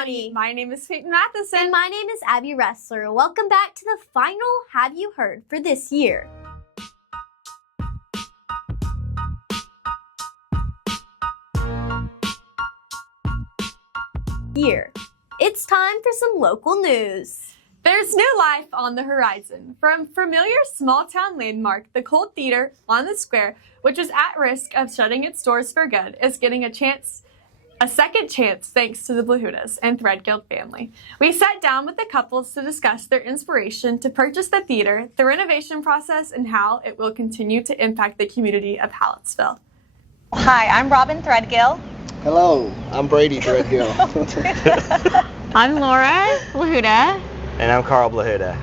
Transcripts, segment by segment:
County. My name is Peyton Matheson. And my name is Abby Ressler. Welcome back to the final Have You Heard for this year. It's time for some local news. There's new life on the horizon. From familiar small-town landmark, the Cold Theater on the Square, which was at risk of shutting its doors for good, is getting a second chance thanks to the Blahudas and Threadgill family. We sat down with the couples to discuss their inspiration to purchase the theater, the renovation process, and how it will continue to impact the community of Hallettsville. Hi, I'm Robin Threadgill. Hello, I'm Brady Threadgill. I'm Laura Blahuda. And I'm Carl Blahuda.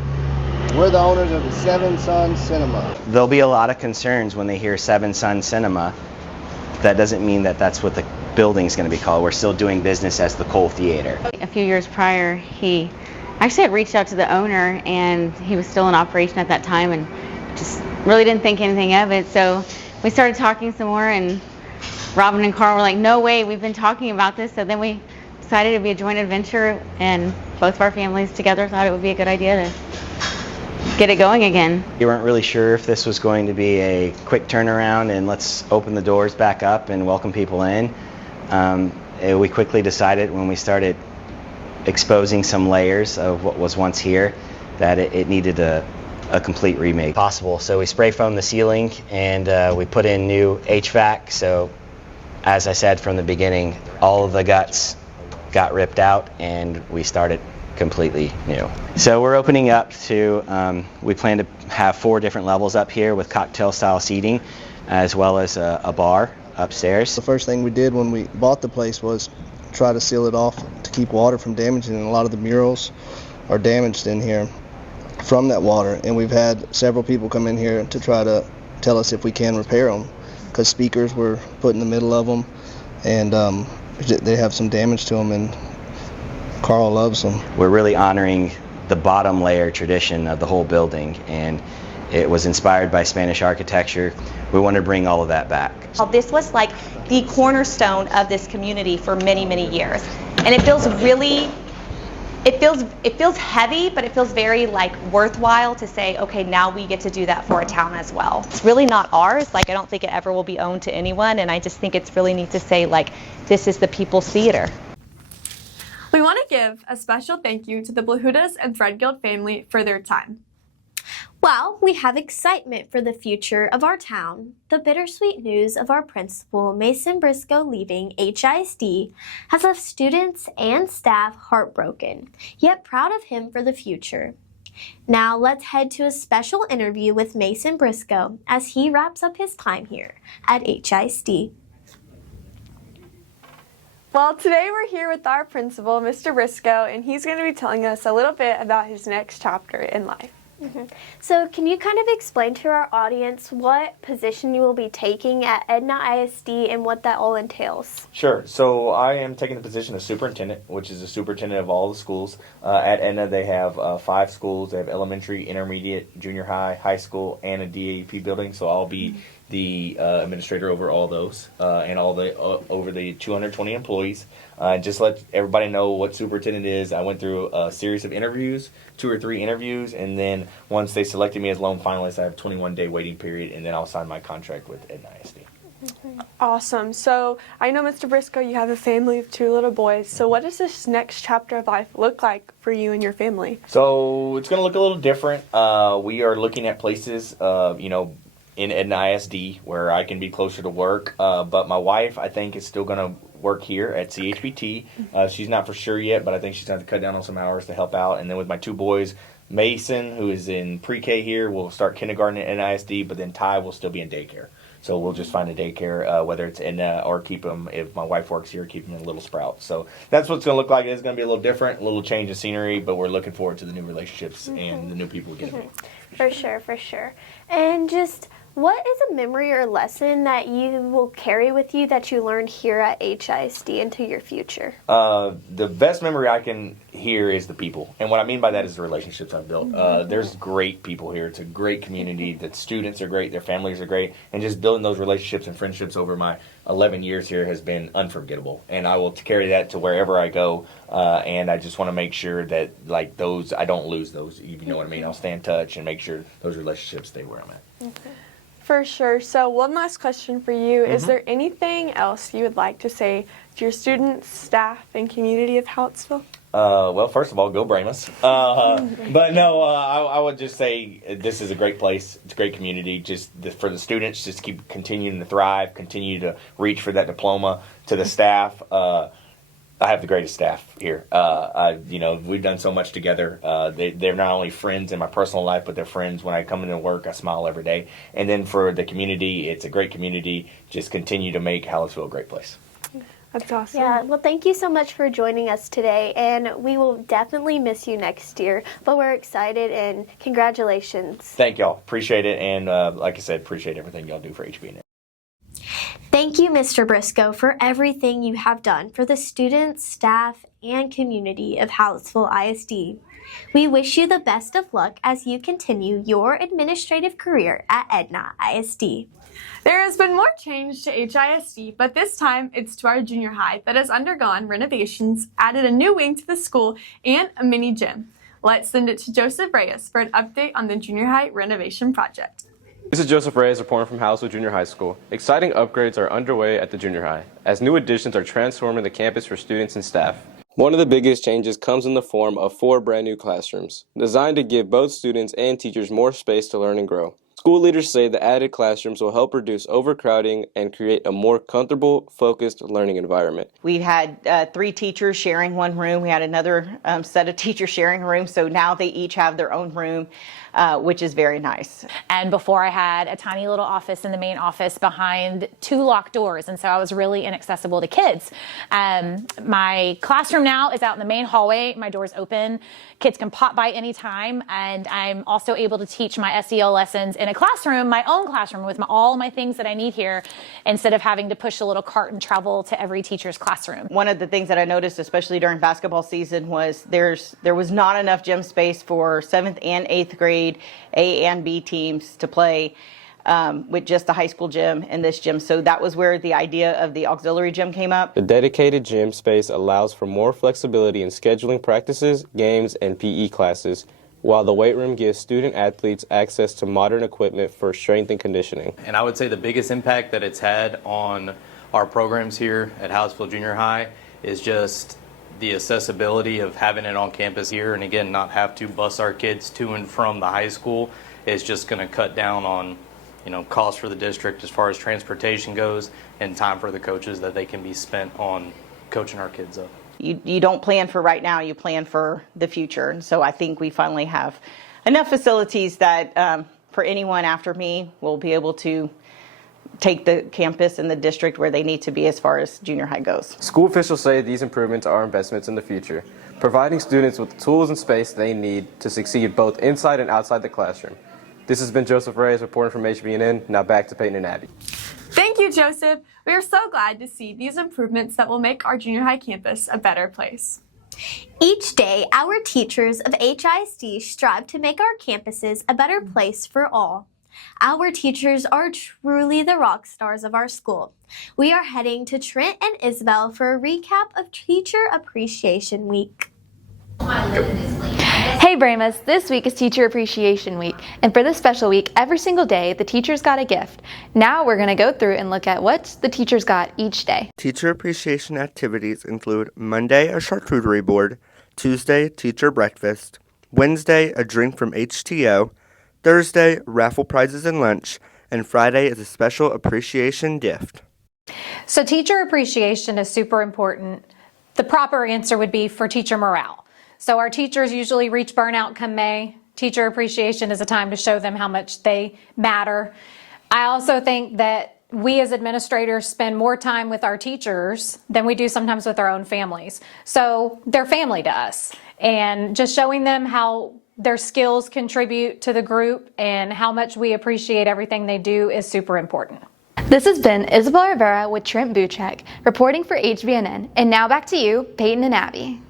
We're the owners of the Seven Sun Cinema. There'll be a lot of concerns when they hear Seven Sun Cinema. That doesn't mean that that's what the building's going to be called. We're still doing business as the Cole Theater. A few years prior, he actually had reached out to the owner, and he was still in operation at that time and just really didn't think anything of it. So we started talking some more, and Robin and Carl were like, no way, we've been talking about this. So then we decided it'd be a joint adventure, and both of our families together thought it would be a good idea to get it going again. You weren't really sure if this was going to be a quick turnaround and let's open the doors back up and welcome people in. We quickly decided when we started exposing some layers of what was once here that it needed a complete remake possible. So we spray foamed the ceiling and we put in new HVAC. So as I said from the beginning, all of the guts got ripped out and we started completely new. So we're opening up to, we plan to have 4 different levels up here with cocktail style seating as well as a bar upstairs. The first thing we did when we bought the place was try to seal it off to keep water from damaging, and a lot of the murals are damaged in here from that water, and we've had several people come in here to try to tell us if we can repair them because speakers were put in the middle of them and they have some damage to them, and Carl loves them. We're really honoring the bottom layer tradition of the whole building, and it was inspired by Spanish architecture. We want to bring all of that back. This was like the cornerstone of this community for many, many years. And it feels really, it feels heavy, but it feels very like worthwhile to say, okay, now we get to do that for a town as well. It's really not ours. Like, I don't think it ever will be owned to anyone. And I just think it's really neat to say, like, this is the people's theater. We want to give a special thank you to the Blahudas and Threadgill family for their time. Well, we have excitement for the future of our town. The bittersweet news of our principal, Mason Briscoe, leaving HISD has left students and staff heartbroken, yet proud of him for the future. Now let's head to a special interview with Mason Briscoe as he wraps up his time here at HISD. Well, today we're here with our principal, Mr. Briscoe, and he's going to be telling us a little bit about his next chapter in life. So can you kind of explain to our audience what position you will be taking at Edna ISD and what that all entails? Sure. So I am taking the position of superintendent, which is the superintendent of all the schools. At Edna, they have 5 schools. They have elementary, intermediate, junior high, high school, and a DAP building. So I'll be the administrator over all those and all the over the 220 employees. Just let everybody know what superintendent is. I went through a series of interviews, 2 or 3 interviews, and then once they selected me as lone finalist, I have a 21-day waiting period, and then I'll sign my contract with Edna ISD. Awesome. So I know, Mr. Briscoe, you have a family of 2 little boys. So what does this next chapter of life look like for you and your family? So it's going to look a little different. We are looking at places, in Edna ISD where I can be closer to work. But my wife, I think, is still going to work here at CHBT. She's not for sure yet, but I think she's going to have to cut down on some hours to help out. And then with my 2 boys, Mason, who is in pre-K here, will start kindergarten at NISD, but then Ty will still be in daycare. So we'll just find a daycare, whether it's in or keep him, if my wife works here, keep him in Little Sprout. So that's what it's going to look like. It's going to be a little different, a little change of scenery, but we're looking forward to the new relationships and the new people we get to meet. For sure. And just What is a memory or lesson that you will carry with you that you learned here at HISD into your future? The best memory I can hear is the people. And what I mean by that is the relationships I've built. There's great people here. It's a great community. The students are great. Their families are great. And just building those relationships and friendships over my 11 years here has been unforgettable. And I will carry that to wherever I go. And I just want to make sure that, like, those, I don't lose those. You know what I mean? I'll stay in touch and make sure those relationships stay where I'm at. Okay. For sure. So one last question for you. Is there anything else you would like to say to your students, staff, and community of Hallettsville? Well, first of all, go Brahmas. But no, I would just say this is a great place. It's a great community. For the students, just keep continuing to thrive, continue to reach for that diploma. To the staff, I have the greatest staff here. We've done so much together. They're not only friends in my personal life, but they're friends when I come into work. I smile every day. And then for the community, it's a great community. Just continue to make Hallettsville a great place. That's awesome. Yeah, well, thank you so much for joining us today, and we will definitely miss you next year, but we're excited, and congratulations. Thank y'all. Appreciate it, and like I said, appreciate everything y'all do for HB&N. Thank you, Mr. Briscoe, for everything you have done for the students, staff, and community of Hallettsville ISD. We wish you the best of luck as you continue your administrative career at Edna ISD. There has been more change to HISD, but this time it's to our junior high that has undergone renovations, added a new wing to the school, and a mini gym. Let's send it to Joseph Reyes for an update on the junior high renovation project. This is Joseph Reyes reporting from Hallettsville Junior High School. Exciting upgrades are underway at the junior high, as new additions are transforming the campus for students and staff. One of the biggest changes comes in the form of 4 brand new classrooms, designed to give both students and teachers more space to learn and grow. School leaders say the added classrooms will help reduce overcrowding and create a more comfortable, focused learning environment. We had 3 teachers sharing one room. We had another set of teachers sharing a room, so now they each have their own room, which is very nice. And before I had a tiny little office in the main office behind 2 locked doors, and so I was really inaccessible to kids. My classroom now is out in the main hallway. My door's open. Kids can pop by anytime, and I'm also able to teach my SEL lessons in a classroom, my own classroom, with all my things that I need here, instead of having to push a little cart and travel to every teacher's classroom. One of the things that I noticed, especially during basketball season, was there was not enough gym space for 7th and 8th grade A and B teams to play with just the high school gym and this gym. So that was where the idea of the auxiliary gym came up. The dedicated gym space allows for more flexibility in scheduling practices, games, and PE classes, while the weight room gives student athletes access to modern equipment for strength and conditioning. And I would say the biggest impact that it's had on our programs here at Hallettsville Junior High is just the accessibility of having it on campus here, and again, not have to bus our kids to and from the high school is just going to cut down on costs for the district as far as transportation goes, and time for the coaches that they can be spent on coaching our kids up. You don't plan for right now, you plan for the future. And so I think we finally have enough facilities that for anyone after me will be able to take the campus and the district where they need to be as far as junior high goes. School officials say these improvements are investments in the future, providing students with the tools and space they need to succeed both inside and outside the classroom. This has been Joseph Reyes reporting from HB&N. Now back to Peyton and Abby. Thank you, Joseph. We are so glad to see these improvements that will make our junior high campus a better place. Each day, our teachers of HISD strive to make our campuses a better place for all. Our teachers are truly the rock stars of our school. We are heading to Trent and Isabel for a recap of Teacher Appreciation Week. Hey Brahmas, this week is Teacher Appreciation Week, and for this special week, every single day, the teachers got a gift. Now we're going to go through and look at what the teachers got each day. Teacher appreciation activities include Monday, a charcuterie board, Tuesday, teacher breakfast, Wednesday, a drink from HTO, Thursday, raffle prizes and lunch, and Friday is a special appreciation gift. So teacher appreciation is super important. The proper answer would be for teacher morale. So our teachers usually reach burnout come May. Teacher appreciation is a time to show them how much they matter. I also think that we as administrators spend more time with our teachers than we do sometimes with our own families. So they're family to us. And just showing them how their skills contribute to the group and how much we appreciate everything they do is super important. This has been Isabel Rivera with Trent Buchek reporting for HBNN. And now back to you, Peyton and Abby.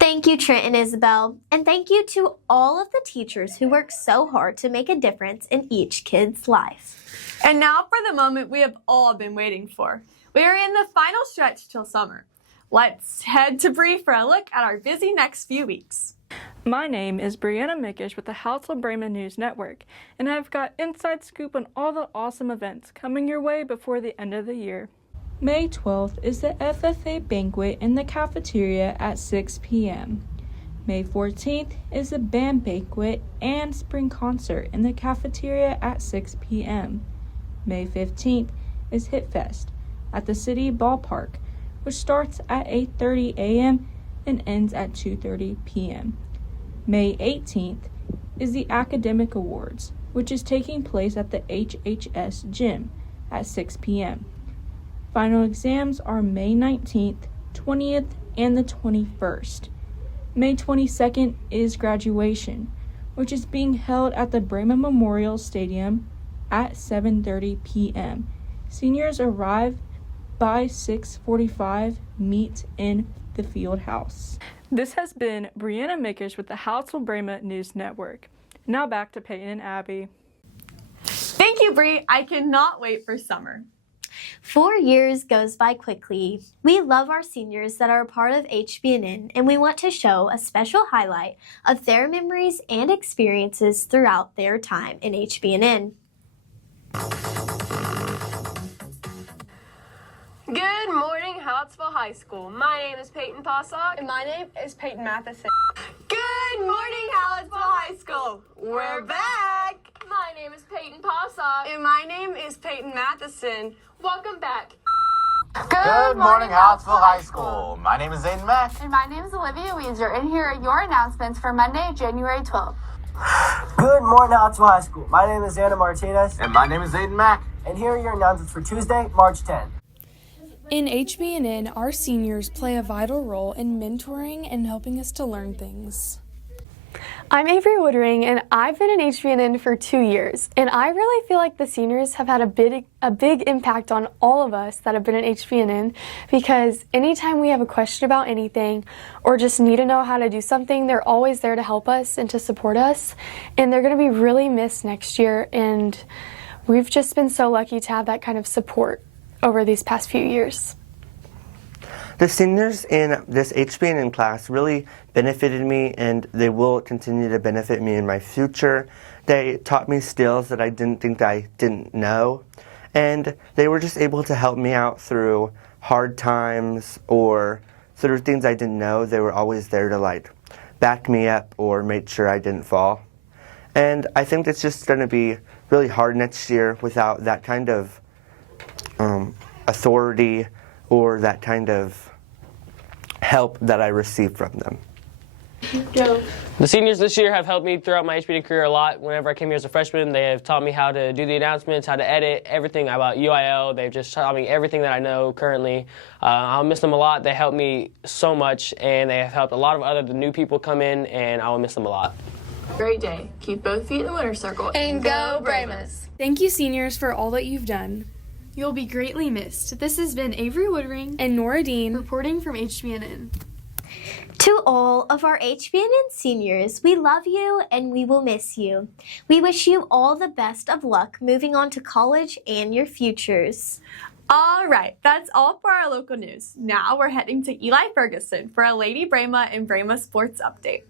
Thank you, Trent and Isabel, and thank you to all of the teachers who work so hard to make a difference in each kid's life. And now for the moment we have all been waiting for. We are in the final stretch till summer. Let's head to Bree for a look at our busy next few weeks. My name is Brianna Mickish with the Household Bremen News Network, and I've got inside scoop on all the awesome events coming your way before the end of the year. May 12th is the FFA banquet in the cafeteria at 6 p.m. May 14th is the band banquet and spring concert in the cafeteria at 6 p.m. May 15th is Hit Fest at the City Ballpark, which starts at 8:30 a.m. and ends at 2:30 p.m. May 18th is the Academic Awards, which is taking place at the HHS gym at 6 p.m. Final exams are May 19th, 20th, and the 21st. May 22nd is graduation, which is being held at the Bremen Memorial Stadium at 7:30 p.m. Seniors arrive by 6:45, meet in the field house. This has been Brianna Mickish with the Household Bremen News Network. Now back to Peyton and Abby. Thank you, Bree. I cannot wait for summer. 4 years goes by quickly. We love our seniors that are a part of HBNN, and we want to show a special highlight of their memories and experiences throughout their time in HBNN. Good morning, Hallettsville High School. My name is Peyton Possock. And my name is Peyton Matheson. Good morning, Hallettsville High School. We're back. My name is Peyton Possock. And my name is Peyton Matheson. Welcome back. Good morning, Hallettsville High School. My name is Zayden Mack. And my name is Olivia Weezer, and here are your announcements for Monday, January 12th. Good morning, Hallettsville High School. My name is Anna Martinez. And my name is Zayden Mack. And here are your announcements for Tuesday, March 10th. In HBNN, our seniors play a vital role in mentoring and helping us to learn things. I'm Avery Woodring, and I've been in HBNN for 2 years, and I really feel like the seniors have had a big impact on all of us that have been in HBNN, because anytime we have a question about anything or just need to know how to do something, they're always there to help us and to support us, and they're going to be really missed next year, and we've just been so lucky to have that kind of support over these past few years. The seniors in this HBNN class really benefited me, and they will continue to benefit me in my future. They taught me skills that I didn't think I didn't know, and they were just able to help me out through hard times or through things I didn't know. They were always there to back me up or make sure I didn't fall. And I think it's just going to be really hard next year without that kind of authority or that kind of help that I received from them. Joe. The seniors this year have helped me throughout my HBNN career a lot. Whenever I came here as a freshman, they have taught me how to do the announcements, how to edit, everything about UIL. They've just taught me everything that I know currently. I'll miss them a lot. They helped me so much, and they have helped a lot of other new people come in, and I will miss them a lot. Great day. Keep both feet in the winner's circle. And go Brahmas! Thank you, seniors, for all that you've done. You'll be greatly missed. This has been Avery Woodring and Nora Dean reporting from HBNN. To all of our HBNN seniors, we love you and we will miss you. We wish you all the best of luck moving on to college and your futures. All right, that's all for our local news. Now we're heading to Eli Ferguson for a Lady Brahma and Brahma sports update.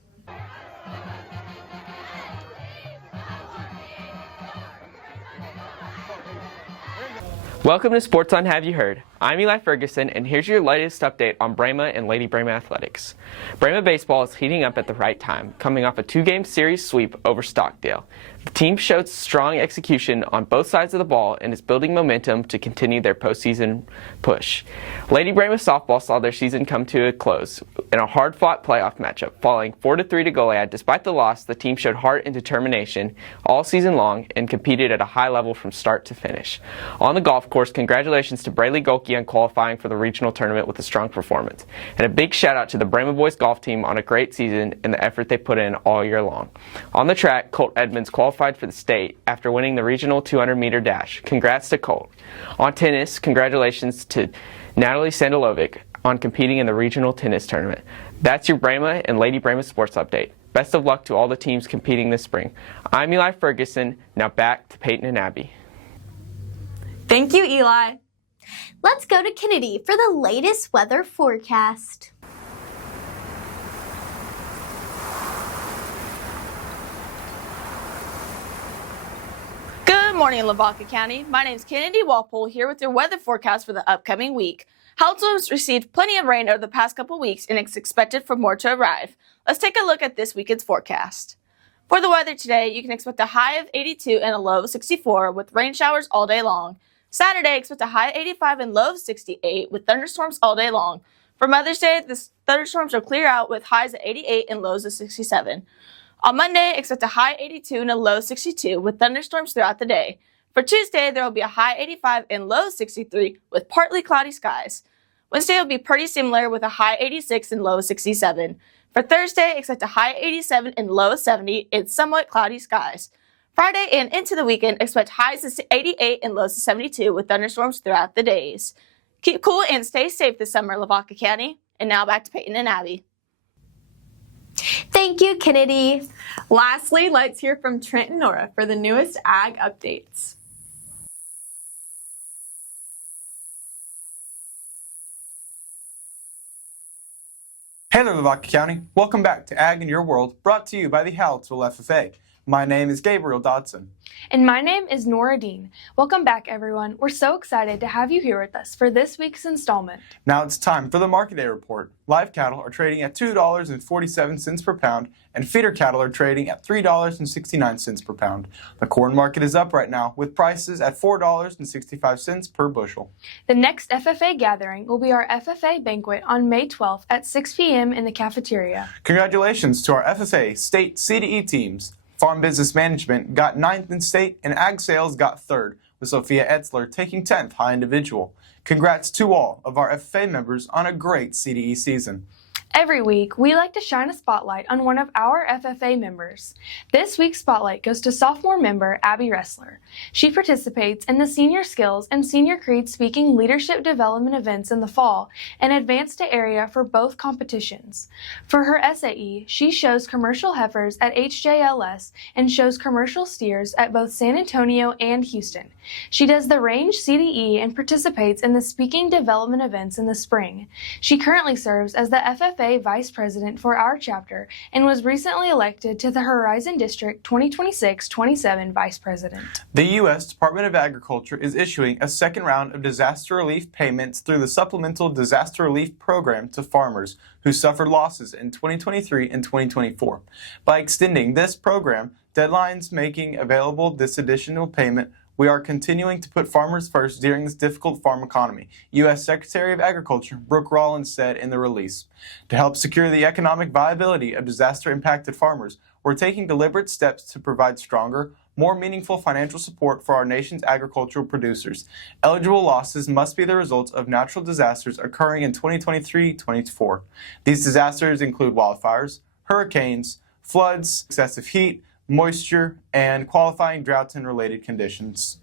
Welcome to Sports on Have You Heard? I'm Eli Ferguson, and here's your latest update on Brahma and Lady Brahma athletics. Brahma baseball is heating up at the right time, coming off a 2-game series sweep over Stockdale. The team showed strong execution on both sides of the ball and is building momentum to continue their postseason push. Lady Brahma softball saw their season come to a close in a hard-fought playoff matchup, falling 4-3 to Goliad. Despite the loss, the team showed heart and determination all season long and competed at a high level from start to finish. On the golf course, congratulations to Braley Golke on qualifying for the regional tournament with a strong performance. And a big shout out to the Brahma boys golf team on a great season and the effort they put in all year long. On the track, Colt Edmonds qualified for the state after winning the regional 200-meter dash. Congrats to Colt. On tennis, congratulations to Natalie Sandilovic on competing in the regional tennis tournament. That's your Brahma and Lady Brahma sports update. Best of luck to all the teams competing this spring. I'm Eli Ferguson. Now back to Peyton and Abby. Thank you, Eli. Let's go to Kennedy for the latest weather forecast. Good morning, Lavaca County. My name is Kennedy Walpole here with your weather forecast for the upcoming week. Hallettsville has received plenty of rain over the past couple weeks and it's expected for more to arrive. Let's take a look at this weekend's forecast. For the weather today, you can expect a high of 82 and a low of 64 with rain showers all day long. Saturday, expect a high of 85 and low of 68 with thunderstorms all day long. For Mother's Day, the thunderstorms will clear out with highs of 88 and lows of 67. On Monday, expect a high 82 and a low 62 with thunderstorms throughout the day. For Tuesday, there will be a high 85 and low 63 with partly cloudy skies. Wednesday will be pretty similar with a high 86 and low 67. For Thursday, expect a high 87 and low 70 and somewhat cloudy skies. Friday and into the weekend, expect highs of 88 and lows of 72 with thunderstorms throughout the days. Keep cool and stay safe this summer, Lavaca County. And now back to Peyton and Abby. Thank you, Kennedy. Lastly, let's hear from Trent and Nora for the newest ag updates. Hey there, Lavaca County. Welcome back to Ag in Your World, brought to you by the Hallettsville FFA. My name is Gabriel Dodson. And my name is Nora Dean. Welcome back, everyone. We're so excited to have you here with us for this week's installment. Now it's time for the Market Day Report. Live cattle are trading at $2.47 per pound, and feeder cattle are trading at $3.69 per pound. The corn market is up right now, with prices at $4.65 per bushel. The next FFA gathering will be our FFA banquet on May 12th at 6 p.m. in the cafeteria. Congratulations to our FFA state CDE teams. Farm Business Management got 9th in state, and Ag Sales got 3rd, with Sophia Etzler taking 10th high individual. Congrats to all of our FFA members on a great CDE season. Every week, we like to shine a spotlight on one of our FFA members. This week's spotlight goes to sophomore member Abby Ressler. She participates in the Senior Skills and Senior Creed Speaking Leadership Development events in the fall and advanced to area for both competitions. For her SAE, she shows commercial heifers at HJLS and shows commercial steers at both San Antonio and Houston. She does the range CDE and participates in the speaking development events in the spring. She currently serves as the FFA Vice President for our chapter and was recently elected to the Horizon District 2026-27 Vice President. The U.S. Department of Agriculture is issuing a second round of disaster relief payments through the Supplemental Disaster Relief Program to farmers who suffered losses in 2023 and 2024. By extending this program, deadlines making available this additional payment, we are continuing to put farmers first during this difficult farm economy, U.S. Secretary of Agriculture Brooke Rollins said in the release. To help secure the economic viability of disaster-impacted farmers, we're taking deliberate steps to provide stronger, more meaningful financial support for our nation's agricultural producers. Eligible losses must be the result of natural disasters occurring in 2023-24. These disasters include wildfires, hurricanes, floods, excessive heat, moisture, and qualifying droughts and related conditions.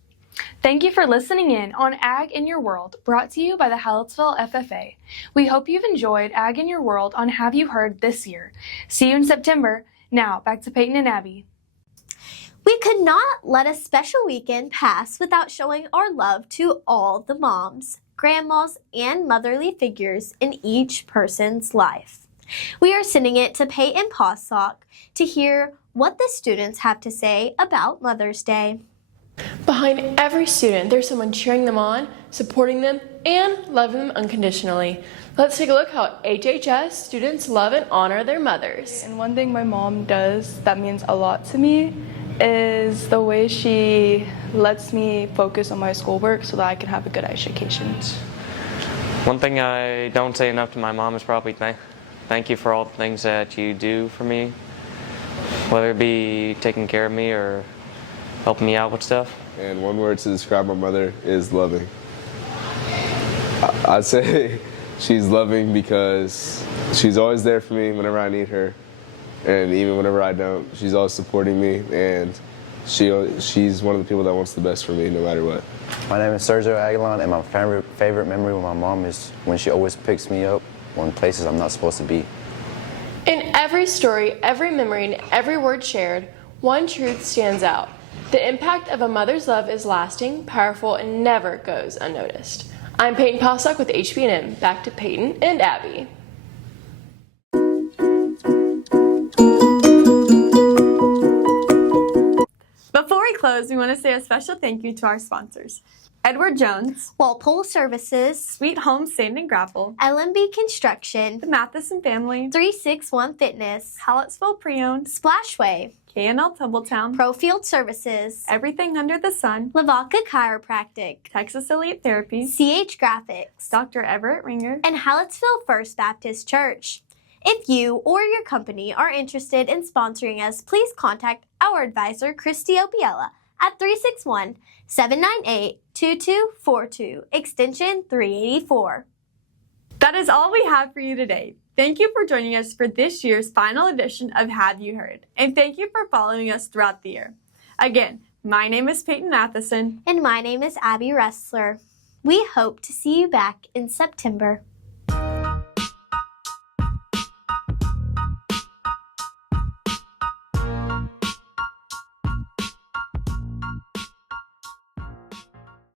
Thank you for listening in on Ag in Your World, brought to you by the Hallettsville FFA. We hope you've enjoyed Ag in Your World on Have You Heard this year. See you in September. Now, back to Peyton and Abby. We could not let a special weekend pass without showing our love to all the moms, grandmas, and motherly figures in each person's life. We are sending it to Peyton Possock to hear what the students have to say about Mother's Day. Behind every student, there's someone cheering them on, supporting them, and loving them unconditionally. Let's take a look how HHS students love and honor their mothers. And one thing my mom does that means a lot to me is the way she lets me focus on my schoolwork so that I can have a good education. One thing I don't say enough to my mom is probably thank you for all the things that you do for me, whether it be taking care of me or helping me out with stuff. And one word to describe my mother is loving. I'd say she's loving because she's always there for me whenever I need her. And even whenever I don't, she's always supporting me. And she's one of the people that wants the best for me no matter what. My name is Sergio Aguilon, and my favorite memory with my mom is when she always picks me up on places I'm not supposed to be. In every story, every memory, and every word shared, one truth stands out. The impact of a mother's love is lasting, powerful, and never goes unnoticed. I'm Peyton Possock with HBNM. Back to Peyton and Abby. Before we close, we want to say a special thank you to our sponsors. Edward Jones, Walpole Services, Sweet Home Sand and Grapple, LMB Construction, the Matheson Family, 361 Fitness, Hallettsville Pre-Owned, Splashway, K&L Tumbletown, Profield Services, Everything Under the Sun, Lavaca Chiropractic, Texas Elite Therapy, CH Graphics, Dr. Everett Ringer, and Hallettsville First Baptist Church. If you or your company are interested in sponsoring us, please contact our advisor, Christy Opiella, at 361-798-2242, extension 384. That is all we have for you today. Thank you for joining us for this year's final edition of Have You Heard? And thank you for following us throughout the year. Again, my name is Peyton Matheson. And my name is Abby Ressler. We hope to see you back in September.